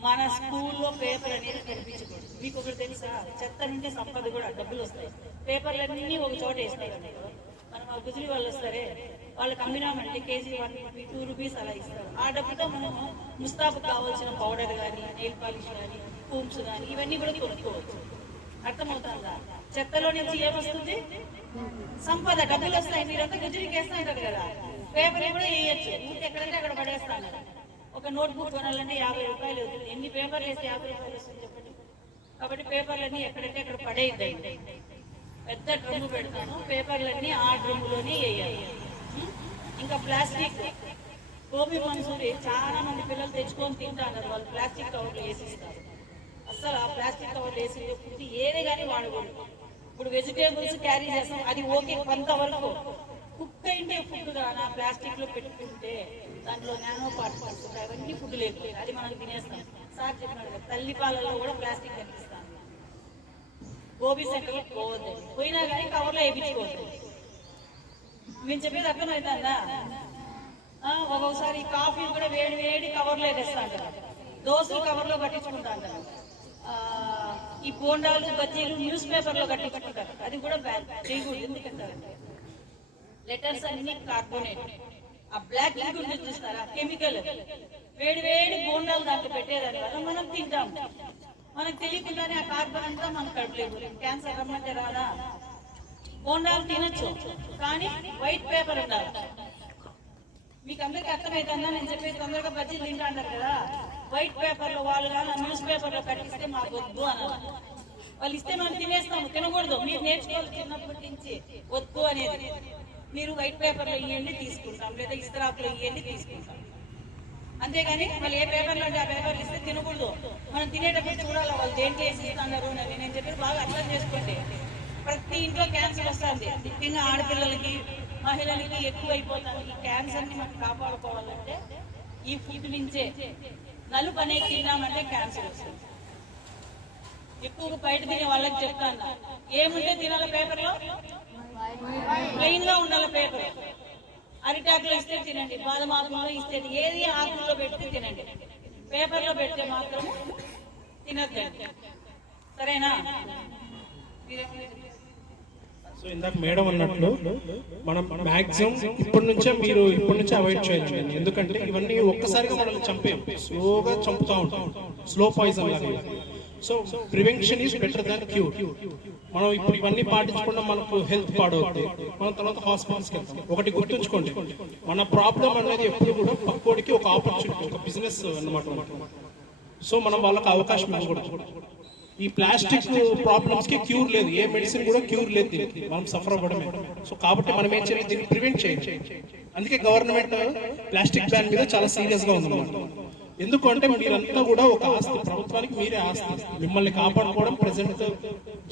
మన స్కూల్లో పేపర్ అనేది కనిపించకూడదు. మీకు ఒకటి తెలుసా, చెత్త నుండి సంపద కూడా డబ్బులు వస్తాయి. పేపర్లన్నీ ఒక చోట వేస్తాయి కదా, మనం ఆ గుజరీ వాళ్ళు వస్తారే, వాళ్ళకి అమ్మినామంటే కేజీ 1 రూపీ 2 రూపీస్ అలా ఇస్తారు. ఆ డబ్బుతో మనము ముస్తాబుకు కావాల్సిన పౌడర్ కానీ, నెయిల్ పాలిష్ కానీ, పూమ్స్ కానీ ఇవన్నీ కూడా కొనుక్కోవచ్చు. అర్థమవుతుందా? చెత్తలో నుంచి ఏమొస్తుంది? సంపద, డబ్బులు వస్తాయి. మీరంతా గుజరీకి వేస్తా ఉంటారు కదా, పేపర్ కూడా వేయచ్చు. ఊరికి ఎక్కడంటే అక్కడ పడేస్తాను. ఒక నోట్బుక్ కొనాలంటే 50 రూపాయలు అవుతుంది. ఎన్ని పేపర్లు వేస్తే 50 రూపాయలు వస్తుంది చెప్పండి. కాబట్టి పేపర్లన్నీ ఎక్కడంటే అక్కడ పడేద్దాయి. పెద్ద డ్రమ్ము పెడతాను, పేపర్లన్నీ ఆ డ్రమ్ములోనే వేయాలి. ఇంకా ప్లాస్టిక్, గోబీ మంచూరి చాలా మంది పిల్లలు తెచ్చుకొని తింటారు. వాళ్ళు ప్లాస్టిక్ కవర్లు వేసిస్తారు. అసలు ఆ ప్లాస్టిక్ కవర్లు వేసి ఫుడ్ ఏదే కానీ వాడకూడదు. ఇప్పుడు వెజిటేబుల్స్ క్యారీ చేస్తాం, అది ఓకే కొంతవరకు. కుక్ అయింటే ఫుడ్ కానీ ప్లాస్టిక్ లో పెట్టుకుంటే దాంట్లో నానో పార్టికల్స్ ఉంటాయి, అవన్నీ ఫుడ్ లేకపోతే అది మనం తినేస్తాం. సార్ చెప్పినాడు కదా, తల్లి పాలలో కూడా ప్లాస్టిక్ కనిపిస్తాం. గోబీ సెంటర్లో పోవద్దు, పోయినా కానీ కవర్లో వేయించుకోవద్దు. మేము చెప్పేది అర్థమవుతుందా? ఒక్కొక్కసారి కాఫీ కూడా వేడి వేడి కవర్లో వేస్తా అంటారు, దోశలు కవర్లో కట్టించుకుంటా అంటారు, ఈ బోండాలు బజ్జీలు న్యూస్ పేపర్లో కట్టించుకుంటారు. అది కూడా చేయకూడదు. ఎందుకంటారంటే లెటర్స్ అన్ని కార్బోనేట్, ఆ బ్లాక్ లిక్విడ్ చూస్తారా, కెమికల్. వేడి వేడి బోండాలు దాంట్లో పెట్టేదాని వల్ల మనం తింటాం. మనకు తెలియకుండానే ఆ కార్బన్ అంతా మనకు కడుపులేదు. క్యాన్సర్ రమ్మంటే రాదా? బోండాలు తినొచ్చు, కానీ వైట్ పేపర్ ఉండాలి. మీకు అందరికీ అర్థమైందా నేను చెప్పేది? తొందరగా బజ్జీలు తింటా అంటారు కదా, వైట్ పేపర్ లో వాళ్ళు కానీ న్యూస్ పేపర్ లో కట్టిస్తే మాకు వద్దు అన్నారు. వాళ్ళు ఇస్తే మనం తినేస్తాము, తినకూడదు. మీరు నేర్చుకోవాలి చిన్నప్పటి నుంచి వద్దు అనేది. మీరు వైట్ పేపర్ లో ఇవ్వండి తీసుకుంటాం, లేదా ఇస్తరాకులో ఇవ్వండి తీసుకుంటాం. అంతేగాని వాళ్ళు ఏ పేపర్లో అంటే ఆ పేపర్లు ఇస్తే తినకూడదు. మనం తినేటప్పుడు చూడాలి వాళ్ళు దేంట్లో వేసి ఇస్తున్నారు అని. నేను చెప్పేది బాగా అర్థం చేసుకోండి. ప్రతి ఇంట్లో క్యాన్సర్ వస్తుంది, ముఖ్యంగా ఆడపిల్లలకి, మహిళలకి ఎక్కువ అయిపోతుంది. ఈ క్యాన్సర్ ని మనం కాపాడుకోవాలంటే ఈ ఫుడ్ నుంచే. నలుపు అనేది తిన్నామంటే క్యాన్సర్ వస్తుంది. ఎక్కువగా బయట తినే వాళ్ళకి చెప్తాను, ఏముంటే తినాల పేపర్లో? ప్లెయిన్ గా ఉండాలి పేపర్. అరిటాకులో ఇస్తే తినండి, బాదం ఆకుల్లో ఇస్తే, ఏది ఆకుల్లో పెడితే తినండి. పేపర్లో పెడితే మాత్రం తినద్దండి. సరేనా? సో ఇందాక మేడం అన్నట్లు మనం మాక్సిమం ఇప్పటి నుంచే అవాయిడ్ చేయాలి. ఎందుకంటే ఇవన్నీ ఒక్కసారిగా మనం చంపేం, స్లోగా చంపుతా ఉంటాం, స్లో పాయిజన్ లాగా. So prevention is better than cure. మనం ఇప్పుడు ఇవన్నీ పాటించకుండా మనకు హెల్త్ పాడవుతుంది, మనం తర్వాత హాస్పిటల్స్కి వెళ్తాం. ఒకటి గుర్తుంచుకోండి, మన ప్రాబ్లం అనేది ఎప్పుడు కూడా పక్కోడికి ఒక ఆపర్చునిటీ, ఒక బిజినెస్ అన్నమాట. సో మనం వాళ్ళకి అవకాశం ఇవ్వకూడదు. ఈ ప్లాస్టిక్ ప్రాబ్లమ్స్ కి క్యూర్ లేదు, ఏ మెడిసిన్ కూడా క్యూర్ లేదు దీనికి, మనం సఫర్ అవ్వడమే. సో కాబట్టి మనం ఏం చేయాలి, దీన్ని ప్రివెంట్ చేయాలి. అందుకే గవర్నమెంట్ ప్లాస్టిక్ బ్యాన్ మీద చాలా సీరియస్ గా ఉందన్నమాట. ఎందుకంటే మీరంతా కూడా ఒక ఆస్తి, ప్రభుత్వానికి మీరే ఆస్తి. మిమ్మల్ని కాపాడుకోవడం ప్రెసెంట్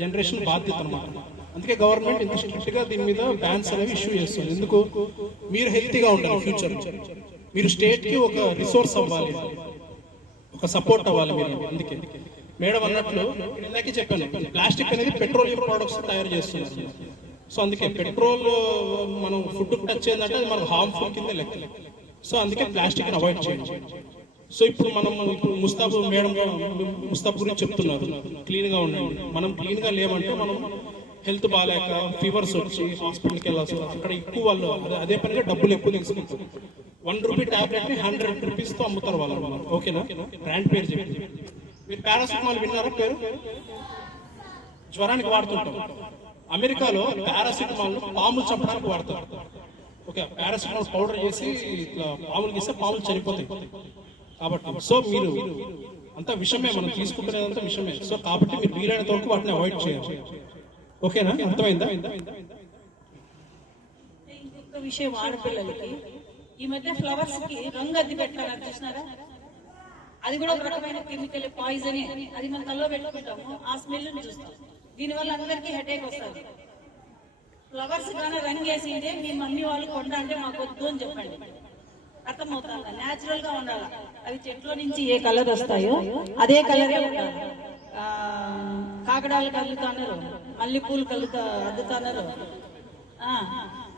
జనరేషన్ బాధ్యత అన్నమాట. అందుకే గవర్నమెంట్ ఇంత స్ట్రిక్ట్ గా దీని మీద బ్యాన్స్ అనేవి ఇష్యూ చేస్తుంది. ఎందుకు? మీరు హెల్తీగా ఉండాలి ఫ్యూచర్, మీరు స్టేట్ కి ఒక రిసోర్స్ అవ్వాలి, ఒక సపోర్ట్ అవ్వాలి మీరు. అందుకే మేడం అన్నట్లు ఇందాకే చెప్పాను, ప్లాస్టిక్ అనేది పెట్రోలియం ప్రొడక్ట్స్ తయారు చేస్తున్నారు. సో అందుకే పెట్రోల్ మనం ఫుడ్ టచ్ అయిందంటే అది మనకు హార్మ్ఫుల్ కింద లెక్క. సో అందుకే ప్లాస్టిక్ అవాయిడ్ చేయండి. సో ఇప్పుడు ముస్తాబు మేడం ముస్తాబు గురించి చెప్తున్నారు, క్లీన్ గా ఉండండి. మనం క్లీన్ గా లేమంటే మనం హెల్త్ బాగాలేక ఫీవర్స్ వచ్చి హాస్పిటల్కి వెళ్ళాల్సి, అక్కడ ఎక్కువ వాళ్ళు అదే పనిగా డబ్బులు ఎక్కువ తీసుకుంటారు. 1 రూపీ టాబ్లెట్ ని 100 రూపీస్ తో అమ్ముతారు వాళ్ళు. ఓకేనా? బ్రాండ్ పేరు చెప్పి మీరు పారాసిటమాల్ విన్నారా పేరు? జ్వరానికి వాడుతుంటాం. అమెరికాలో పారాసిటమాల్ పాములు చంపడానికి వాడతారు. ఓకే, పారాసిటమాల్ పౌడర్ చేసి ఇట్లా పాములకి ఇస్తే పాములు చనిపోతాయి. కాబట్టి సో మీరు అంతా విషమే, మనం తీసుకుంటున్నదంతా విషమే. సో కాబట్టి మీరు వీలైనంత వరకు వాటిని అవాయిడ్ చేయాలి. ఓకేనా? అర్థమైందా? ఇంకొక విషయం, ఆడపిల్లలకి ఈ మధ్య ఫ్లవర్స్ కి రంగు అద్ది పెట్టారు చూసినారా? అది కూడా ఒక రకమైన కెమికల్, పాయిజన్. అది మనం తల్లో పెట్టుకుంటాము, ఆ స్మెల్ చూస్తాం. దీనివల్ల అందరికీ హెడేక్ వస్తుంది. ఫ్లవర్స్ కానీ రంగు వేసిందే మీ మమ్మీ వాళ్ళు కొండ అంటే మాకు వద్దు అని చెప్పండి. అర్థమవుతుందా? న్యాచురల్ గా ఉండాలి. అవి చెట్లో నుంచి ఏ కలర్ వస్తాయో అదే కలరే ఉండాలి. కాకడాలు కలుగుతున్నారు, మల్లెపూలు అద్దుతున్నారు,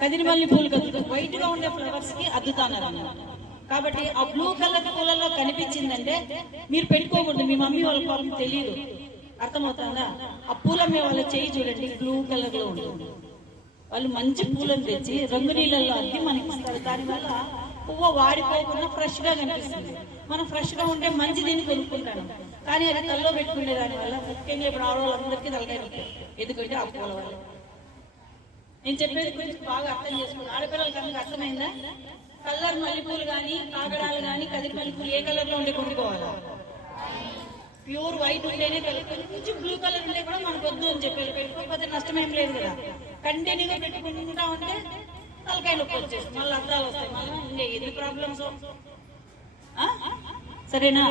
కదిరి మల్లెపూలు కలుగుతారు. వైట్ గా ఉండే ఫ్లవర్స్ కి అద్దుతున్నారు. కాబట్టి ఆ బ్లూ కలర్ పూలలో కనిపించిందంటే మీరు పెట్టుకోకూడదు. మీ మమ్మీ వాళ్ళ పాపం తెలియదు. అర్థమవుతుందా? ఆ పూల మీద వాళ్ళ చేయి చూడండి, బ్లూ కలర్ లో ఉంటుంది. వాళ్ళు మంచి పూలను తెచ్చి రంగు నీళ్ళల్లో అద్ది మనకి ఇస్తారు. దానివల్ల పువ్వు వాడిపోకుండా ఫ్రెష్ గా కనిపిస్తుంది. మనం ఫ్రెష్గా ఉంటే మంచి దీన్ని కొనుక్కుంటాను. కానీ అది తలలో పెట్టుకునే దాని వల్ల ముఖ్యంగా ఇప్పుడు ఆడవాళ్ళందరికీ తలకాయ నొప్పి. ఎందుకంటే ఆ పూల వల్ల. నేను చెప్పేది గురించి బాగా అర్థం చేసుకోండి. ఆడపిల్లలకి అందరికి అర్థమైందా? కలర్ మల్లెపూలు కానీ, కాగడాలు కానీ, కదిరి మల్లెపూలు ఏ కలర్లో ఉండే కొనుక్కోవాలా? ప్యూర్ వైట్ ఉంటేనే కొంచెం బ్లూ కలర్ ఉంటే కూడా మనకు వద్దు అని చెప్పారు. పెట్టుకోకపోతే నష్టమేం లేదు కదా. కంటిన్యూగా పెట్టుకుంటా ఉంటే తలకాయ నొప్పి వచ్చేసి మళ్ళీ అర్థాలు వస్తాయి. మళ్ళీ ఇంకా ఎన్ని ప్రాబ్లమ్స్. సరేనా?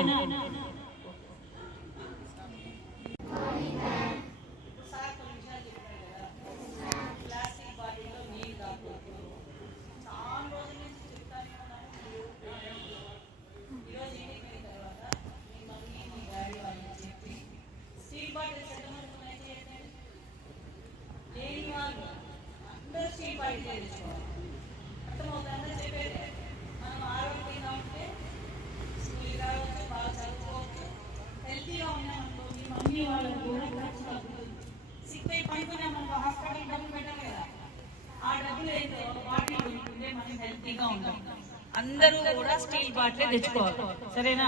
అందరూ కూడా స్టీల్ బాటిల్ తెచ్చుకోవాలి. సరేనా?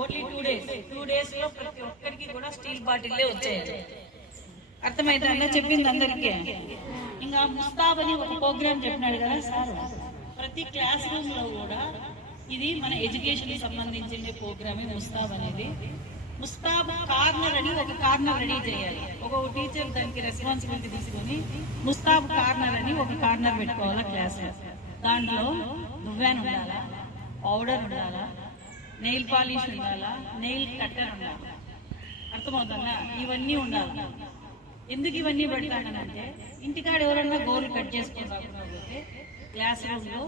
Only 2 days. 2 days లో ప్రతి ఒక్కరికి కూడా స్టీల్ బాటిల్లే వచ్చాయి. అర్థమైందా? చెప్పింది అందరికీ. ఇంకా ముస్తాబ్ అని ఒక ప్రోగ్రామ్ చెప్పినాడు కదా సార్. ప్రతి క్లాస్ రూమ్ లో కూడా ఇది మన ఎడ్యుకేషన్ కి సంబంధించిన ప్రోగ్రామే ముస్తాబ్ అనేది. ముస్తాబ్ కార్నర్ అని ఒక కార్నర్ రెడీ చేయాలి. ఒక టీచర్ దానికి రెస్పాన్సిబిలిటీ తీసుకొని ముస్తాబ్ కార్నర్ అని ఒక కార్నర్ పెట్టుకోవాలా క్లాస్. దాంట్లో దువ్వాన్ ఉండాలా, పౌడర్ ఉండాలా, నెయిల్ పాలిష్ ఉండాలా, నెయిల్ కట్టర్ ఉండాలి. అర్థమవుతుందా? ఇవన్నీ ఉండాలి. ఎందుకు ఇవన్నీ పెడతానంటే ఇంటికాడ ఎవరన్నా గోర్లు కట్ చేసుకోకపోతే క్లాస్ రూమ్ లో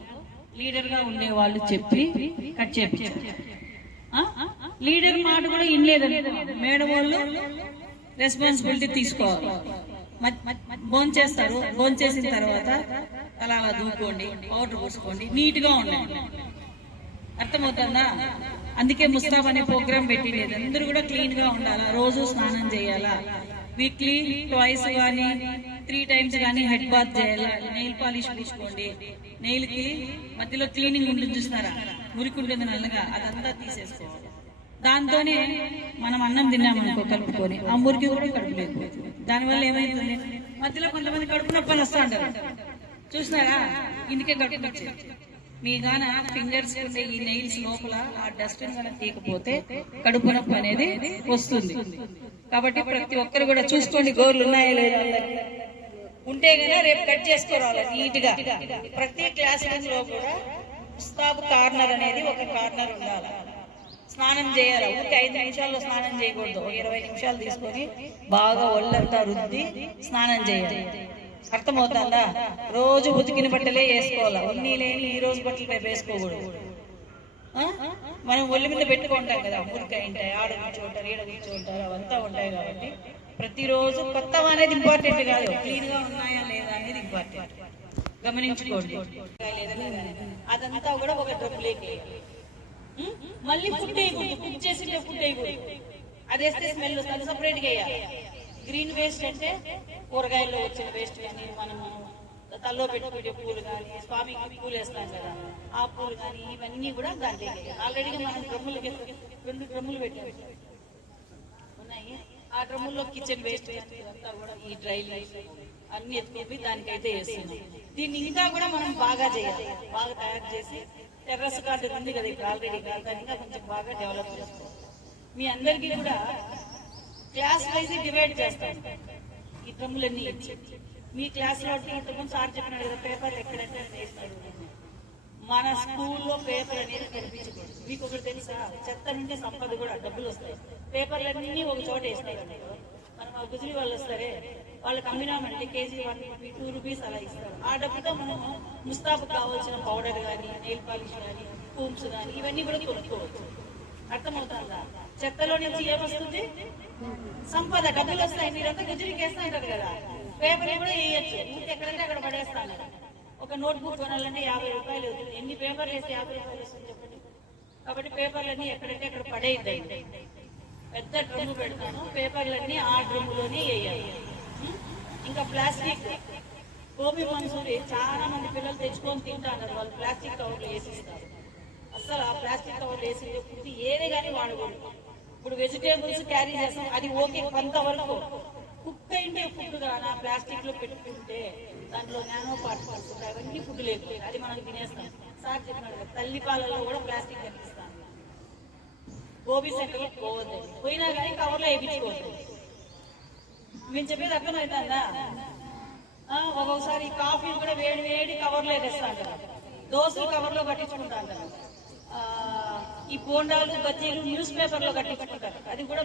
లీడర్ గా ఉండే వాళ్ళు చెప్పి కట్ చేయించారు. లీడర్ మాట కూడా ఇన్లేదని మేడం వాళ్ళు రెస్పాన్సిబిలిటీ తీసుకోవాలి. భోంచేస్తారు. భోంచేసిన తర్వాత అలా దూకోండి, పౌడర్ పూసుకోండి, నీట్ గా ఉండండి. అర్థమవుతుందా? అందుకే ముస్తాబ్ అనే ప్రోగ్రామ్ పెట్టిలేదు. అందరూ కూడా క్లీన్ గా ఉండాలా, రోజు స్నానం చేయాలా, వీక్లీ 2 కానీ 3 times కానీ హెడ్ బాత్ చేయాలా, నెయిల్ పాలిష్ పూసుకోండి. నెయిల్ కి మధ్యలో క్లీనింగ్ ఉంటుంది చూస్తున్నారా, మురికి ఉంటుంది నల్లగా, అదంతా తీసేసుకోవాలి. దాంతోనే మనం అన్నం తిన్నామనుకో కలుపుకొని ఆ మురికి కూడా కడుపు లేదు. దానివల్ల ఏమైతుంది, మధ్యలో కొంతమంది కడుపు నొప్పి వస్తా ఉంటారు చూసినారా, ఇందుకే కడుపు వచ్చేది. మీ గాన ఫింగర్స్ ఉండే ఈ నెయిల్స్ లోపల ఆ డస్ట్ కనుక తీయకపోతే కడుపు నొప్పి అనేది వస్తుంది. కాబట్టి ప్రతి ఒక్కరు కూడా చూసుకోండి, గోర్లు ఉన్నాయా లేదా, ఉంటే కదా రేపు కట్ చేసుకోవాలి నీట్ గా. ప్రతి క్లాస్ రూమ్ లో కూడా ముస్తాబ్ కార్నర్ అనేది ఒక కార్నర్ ఉండాలి. స్నానం చేయాలి. ఒక 5 నిమిషాల్లో స్నానం చేయకూడదు. 20 నిమిషాలు తీసుకొని బాగా ఒళ్ళంతా రుద్ది స్నానం చేయాలి. అర్థమవుతుందా? రోజు ఉతికిన బట్టలే వేసుకోవాలి. ఉన్ని లేని ఈ రోజు బట్టలు రేపు వేసుకోకూడదు. మనం ఒళ్ళ మీద పెట్టుకుంటాం కదా, మురికాయ ఉంటాయి, ఆడ కూర్చోంటారు, ఈడ కూర్చోంటారు, అవంతా ఉంటాయి. కాబట్టి ప్రతిరోజు కొత్తగా అనేది ఇంపార్టెంట్ కాదు, క్లీన్ గా ఉన్నాయా లేదా అనేది ఇంపార్టెంట్. గమనించుకోండి. అదంతా కూడా ఒక డ్రమ్లోకి మళ్ళీ ఫుడ్ వేయకూడదు. కుక్ చేసి ఫుడ్ వేయకూడదు. అది వేస్తే స్మెల్ వస్తుంది. సపరేట్ గా వేయాలి. గ్రీన్ వేస్ట్ అంటే కూరగాయల్లో వచ్చిన వేస్ట్ కానీ, మనము తల్లో పెట్టుకునే పూలు కానీ, స్వామికి పూలు వేస్తాం కదా, ఆ పూలు కానీ ఇవన్నీ కూడా దాంట్లో వేయాలి. ఆల్రెడీగా మనం డ్రమ్ములకి 2 డ్రమ్ములు పెట్టాము ఉన్నాయి. ఆ డ్రమ్ముల్లో కిచెన్ వేస్ట్ అంతా కూడా ఈ డ్రై లీవ్స్ అన్ని ఎత్తుకొని దానికైతే వేస్తున్నాం. దీన్ని ఇంకా కూడా మనం బాగా చేయాలి. బాగా తయారు చేసి టెర్రస్ గార్డెన్ ఉంది కదా ఇప్పుడు ఆల్రెడీ, దాన్ని కొంచెం బాగా డెవలప్ చేసుకోవాలి. మీ అందరికీ కూడా క్లాస్ వైజ్ డివైడ్ చేస్తాం. ఈ డ్రమ్ములన్నీ ఇచ్చి మీ క్లాస్ లో ఇంతకుముందు సార్ చెప్పినాడు కదా, పేపర్లు ఎక్కడెక్కడ వేస్తాడు. మన స్కూల్లో పేపర్ అనేది కనిపించకూడదు. మీకు ఒకటి తెలుసా, చెత్త నుండి సంపద కూడా డబ్బులు వస్తాయి. పేపర్లన్నీ ఒక చోట వేస్తారు. మనం ఆ గుజరీ వాళ్ళు వస్తారే, వాళ్ళకి అమ్మినామంటే కేజీ 1 రూపీ 2 రూపీస్ అలా ఇస్తారు. ఆ డబ్బుతో మనము ముస్తాబు కావాల్సిన పౌడర్ కానీ, నెయిల్ పాలిష్ కానీ, కూమ్స్ కానీ ఇవన్నీ కూడా కొనుక్కోవచ్చు. అర్థమవుతుందా? చెత్తలో నుంచి ఏమొస్తుంది, సంపద, డబ్బులు వస్తాయి. మీరంతా గుజరీకి వేస్తా ఉంటారు కదా, పేపర్లు కూడా వేయచ్చు. ఎక్కడంటే అక్కడ పడేస్తాను. ఒక నోట్బుక్ కొనాలంటే 50 రూపాయలు అవుతుంది. ఎన్ని పేపర్లు వేస్తే 50 రూపాయలు వస్తుంది చెప్పండి. కాబట్టి పేపర్లన్నీ ఎక్కడంటే అక్కడ పడేద్దాయి. పెద్ద డ్రమ్ము పెడతాను, పేపర్లన్నీ ఆ డ్రమ్ములోనే వేయాలి. ఇంకా ప్లాస్టిక్ గోబీ మంచూరి చాలా మంది పిల్లలు తెచ్చుకొని తింటారు. వాళ్ళు ప్లాస్టిక్ కవర్లు వేసిస్తారు. అసలు ఆ ప్లాస్టిక్ కవర్ వేసి ఫుడ్ ఏదే కానీ వాడకూడదు. ఇప్పుడు వెజిటేబుల్స్ క్యారీ చేస్తాం, అది ఓకే కొంతవరకు. కుక్ అయిన ఫుడ్ కానీ ఆ ప్లాస్టిక్ లో పెట్టుకుంటే దాంట్లో నానో పార్టికల్స్ ఉంటాయి, అవన్నీ ఫుడ్ లేదు, అది మనం తినేస్తాం. సార్ చెప్పినాడు కదా, తల్లి పాలలో కూడా ప్లాస్టిక్ కనిపిస్తాం. గోబీ సెంటర్లో పోవద్దండి, పోయినా కానీ కవర్లో వేయించుకోవద్దు. మేము చెప్పేది అర్థమవుతుందా? ఒక్కొక్కసారి కాఫీ కూడా వేడి వేడి కవర్లో వేస్తా అంటారు, దోశలు కవర్లో కట్టించుకుంటా అంటారు, ఈ బోండాలు బజ్జీలు న్యూస్ పేపర్ లో కట్టించుకుంటారు, అది కూడా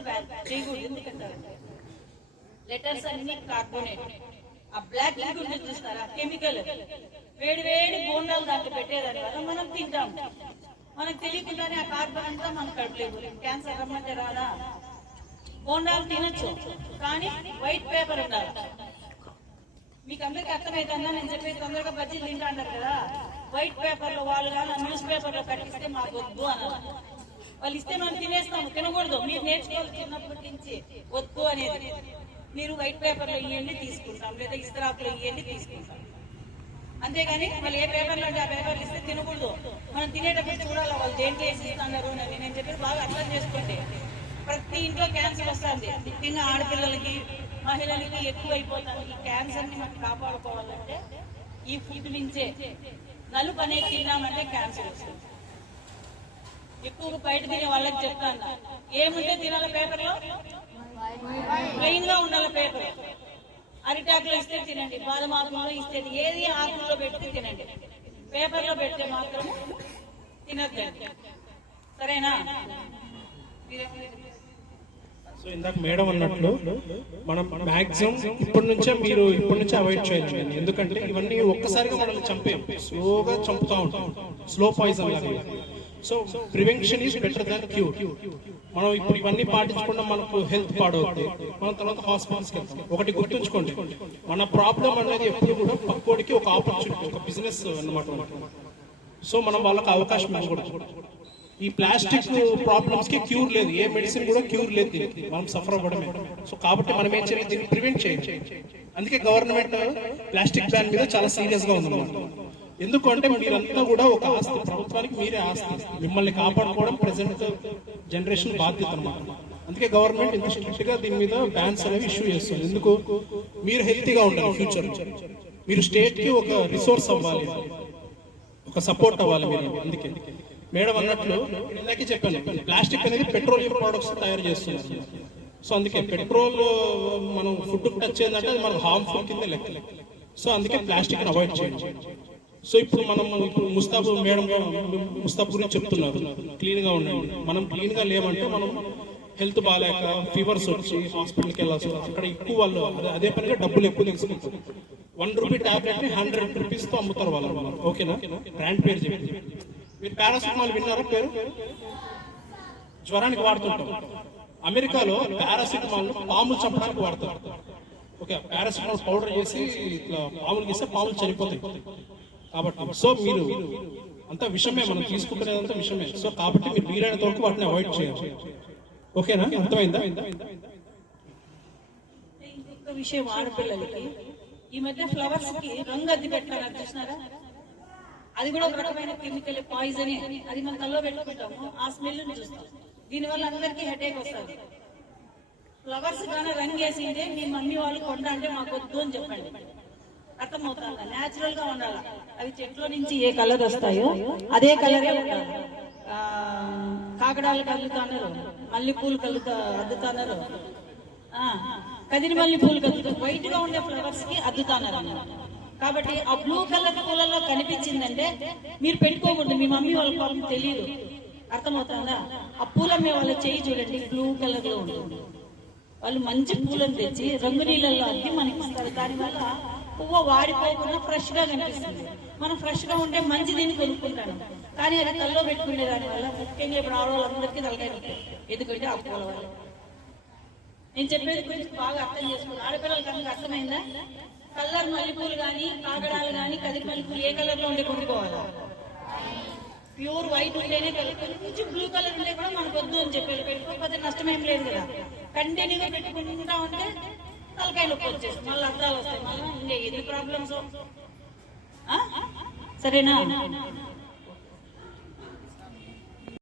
చేయకూడదు. ఎందుకంటారంటే లెటర్స్ అన్ని కార్బోనేట్, ఆ బ్లాక్ లింక్ ఉంటుంది చూస్తారా, కెమికల్. వేడి వేడి బోండాలు దాంట్లో పెట్టేదాని వల్ల మనం తింటాం, మనకు తెలియకుండానే ఆ కార్బన్ అంతా మనం కడుపులేదు. క్యాన్సర్ రమ్మంటే రాదా? బోండాలు తినొచ్చు కానీ వైట్ పేపర్ ఉండాలి. మీకు అందరికి అర్థమవుతుందా నేను చెప్పేది? తొందరగా బజ్జీలు తింటా అంటారు కదా, వైట్ పేపర్ లో వాళ్ళు కానీ న్యూస్ పేపర్ లో కట్టిస్తే మాకు వద్దు అన్నారు. వాళ్ళు ఇస్తే మనం తినేస్తాము, తినకూడదు. మీరు నేర్చుకోవాలి చిన్నప్పటి నుంచి వద్దు అనేది. మీరు వైట్ పేపర్ లో ఇవన్నీ తీసుకుంటాం, లేదా ఇస్త్రాకులు ఇవన్నీ తీసుకుంటాం, అంతేగాని వాళ్ళు ఏ పేపర్లో అంటే ఆ పేపర్లు ఇస్తే తినకూడదు. మనం తినేటప్పుడు చూడాలి వాళ్ళు దేంట్లో వేసి ఇస్తున్నారు అని. నేను చెప్పేది బాగా అర్థం చేసుకోండి. ప్రతి ఇంట్లో క్యాన్సర్ వస్తుంది, ముఖ్యంగా ఆడపిల్లలకి మహిళలకి ఎక్కువ అయిపోతారు. ఈ క్యాన్సర్ ని మనం కాపాడుకోవాలంటే ఈ ఫుడ్ నుంచే. నలుపు అనేది తిన్నామంటే క్యాన్సర్ వస్తుంది. ఎక్కువగా బయట తినే వాళ్ళకి చెప్తాను, ఏముంటే తినాల పేపర్ లో ప్లెయిన్ గా ఉండాలి పేపర్. అరిటాకులో ఇస్తే తినండి, బాదం ఆకుల్లో ఇస్తే, ఏది ఆకుల్లో పెడితే తినండి, పేపర్ లో పెడితే మాత్రం తినద్దండి. సరేనా? సో ఇందాక మేడం అన్నట్లు మనం మాక్సిమం ఇప్పటి నుంచే అవాయిడ్ చేయాలి. ఎందుకంటే ఇవన్నీ ఒక్కసారిగా మనల్ని చంపేయం, స్లోగా చంపుతా ఉంటాం, స్లో పాయిజన్ లాగా. So prevention is better than cure. మనం ఇప్పుడు ఇవన్నీ పాటించకుండా మనకు హెల్త్ పాడవుతుంది, మనం తర్వాత హాస్పిటల్స్కి వెళ్తాం. ఒకటి గుర్తుంచుకోండి, మన ప్రాబ్లం అనేది ఎప్పుడు కూడా పక్కోడికి ఒక ఆపర్చునిటీ, ఒక బిజినెస్ అన్నమాట. సో మనం వాళ్ళకి అవకాశం ఇవ్వకూడదు. ఈ ప్లాస్టిక్ ప్రాబ్లమ్స్ కి క్యూర్ లేదు, ఏ మెడిసిన్ కూడా క్యూర్ లేదు దీనికి, మనం సఫర్ అవ్వడమే. సో కాబట్టి మనం ఏం చేయాలి, దీన్ని ప్రివెంట్ చేయాలి. అందుకే గవర్నమెంట్ ప్లాస్టిక్ బ్యాన్ మీద చాలా సీరియస్ గా ఉందన్నమాట. ఎందుకంటే మీరంతా కూడా ఒక ఆస్తి, ప్రభుత్వానికి మీరే ఆస్తి, మిమ్మల్ని కాపాడుకోవడం ప్రెసెంట్ జనరేషన్ బాధ్యత అన్నమాట. అందుకే గవర్నమెంట్ ఇంత స్ట్రిక్ట్ గా దీని మీద బ్యాన్స్ అనేవి ఇష్యూ చేస్తుంది. ఎందుకు? మీరు హెల్తీగా ఉండాలి, ఫ్యూచర్ మీరు స్టేట్ కి ఒక రిసోర్స్ అవ్వాలి, ఒక సపోర్ట్ అవ్వాలి మీరు. అందుకే మేడం అన్నట్లు ఇందాకే చెప్పాను, ప్లాస్టిక్ అనేది పెట్రోలియం ప్రొడక్ట్స్ తయారు చేస్తున్నారు. సో అందుకే పెట్రోల్ మనం ఫుడ్ టచ్ అయిందంటే అది మనకు హార్మ్ఫుల్ కింద లెక్క. సో అందుకే ప్లాస్టిక్ అవాయిడ్ చేయండి. సో ఇప్పుడు ముస్తాబు మేడం ముస్తాబు గురించి చెప్తున్నారు, క్లీన్ గా ఉండండి. మనం క్లీన్ గా లేమంటే మనం హెల్త్ బాగాలేక ఫీవర్స్ వచ్చి హాస్పిటల్కి వెళ్ళాల్సి, అక్కడ ఎక్కువ వాళ్ళు అదే పనిగా డబ్బులు ఎక్కువ తీసుకుంటారు. 1 రూపీ టాబ్లెట్ ని 100 రూపీస్ తో అమ్ముతారు వాళ్ళు. ఓకేనా? బ్రాండ్ పేరు చెప్పి. మీరు పారాసిటమాల్ విన్నారా పేరు? జ్వరానికి వాడుతుంటాం. అమెరికాలో పారాసిటమాల్ పాములు చంపడానికి వాడతారు. ఓకే, పారాసిటమాల్ పౌడర్ చేసి ఇట్లా పాములు ఇస్తే పాములు చనిపోతాయి. కాబట్టి సో మీరు అంతా విషమే, మనం తీసుకుంటున్నదంతా విషమే. సో కాబట్టి మీరు వీలైనంత వరకు వాటిని అవాయిడ్ చేయాలి. ఓకేనా? అర్థమైందా? ఇంకొక విషయం, ఆడపిల్లలకి ఈ మధ్య ఫ్లవర్స్ కి రంగు అద్ది పెట్టారు చూసినారా? అది కూడా ఒక రకమైన కెమికల్, పాయిజన్. అది మనం కల్లో పెట్టుకుంటాము, ఆ స్మెల్ చూస్తాం. దీనివల్ల అందరికీ హెడేక్ వస్తుంది. ఫ్లవర్స్ కానీ రంగు వేసిందే మీ మమ్మీ వాళ్ళు కొండ అంటే మాకు వద్దు అని చెప్పండి. అర్థమవుతుందా? న్యాచురల్ గా ఉండాలి. అవి చెట్ల నుంచి ఏ కలర్ వస్తాయో అదే కలరే ఉండాలి. కాకడాలు కలుగుతున్నారు, మల్లెపూలు అద్దుతున్నారు, కదిరి మల్లెపూలు కలుగుతారు, వైట్ గా ఉండే ఫ్లవర్స్ కి అద్దుతున్నారు. కాబట్టి ఆ బ్లూ కలర్ పూలలో కనిపించిందంటే మీరు పెట్టుకోకూడదు, మీ మమ్మీ వాళ్ళ పాపం తెలియదు. అర్థమవుతుందా? ఆ పూలమ్మే వాళ్ళ చెయ్యి చూడండి, బ్లూ కలర్ లో ఉంటుంది. వాళ్ళు మంచి పూలను తెచ్చి రంగు నీళ్ళల్లో అద్ది మనకి ఇస్తారు. దానివల్ల పువ్వు వాడిపోకుండా ఫ్రెష్ గా కనిపిస్తుంది. మనం ఫ్రెష్ గా ఉంటే మంచి దీన్ని కొనుక్కుంటాను, కానీ అది కల్లో పెట్టుకునే దాని వల్ల ముఖ్యంగా ఇప్పుడు ఆడవాళ్ళందరికీ తలకాయ నొప్పి. ఎందుకంటే ఆ పూల వల్ల. నేను చెప్పేది గురించి బాగా అర్థం చేసుకున్నాను. ఆడపిల్లలకి అందరికి అర్థమైందా? కలర్ మల్లెపూలు కానీ, కాగడాలు కానీ, కదిరి మల్లెపూలు ఏ కలర్ లో ఉండే కొనుక్కోవాలా? ప్యూర్ వైట్ ఉంటేనే కలుపుకొని, కొంచెం బ్లూ కలర్ ఉంటే కూడా మనకు వద్దు అని చెప్పారు. పెట్టుకోకపోతే నష్టమేం లేదు కదా. కంటిన్యూగా పెట్టుకుంటా ఉంటే తలకాయ నొప్పి వచ్చేసి మళ్ళీ అర్థాలు వస్తాయి, మళ్ళీ ఎన్ని ప్రాబ్లమ్స్. సరేనా?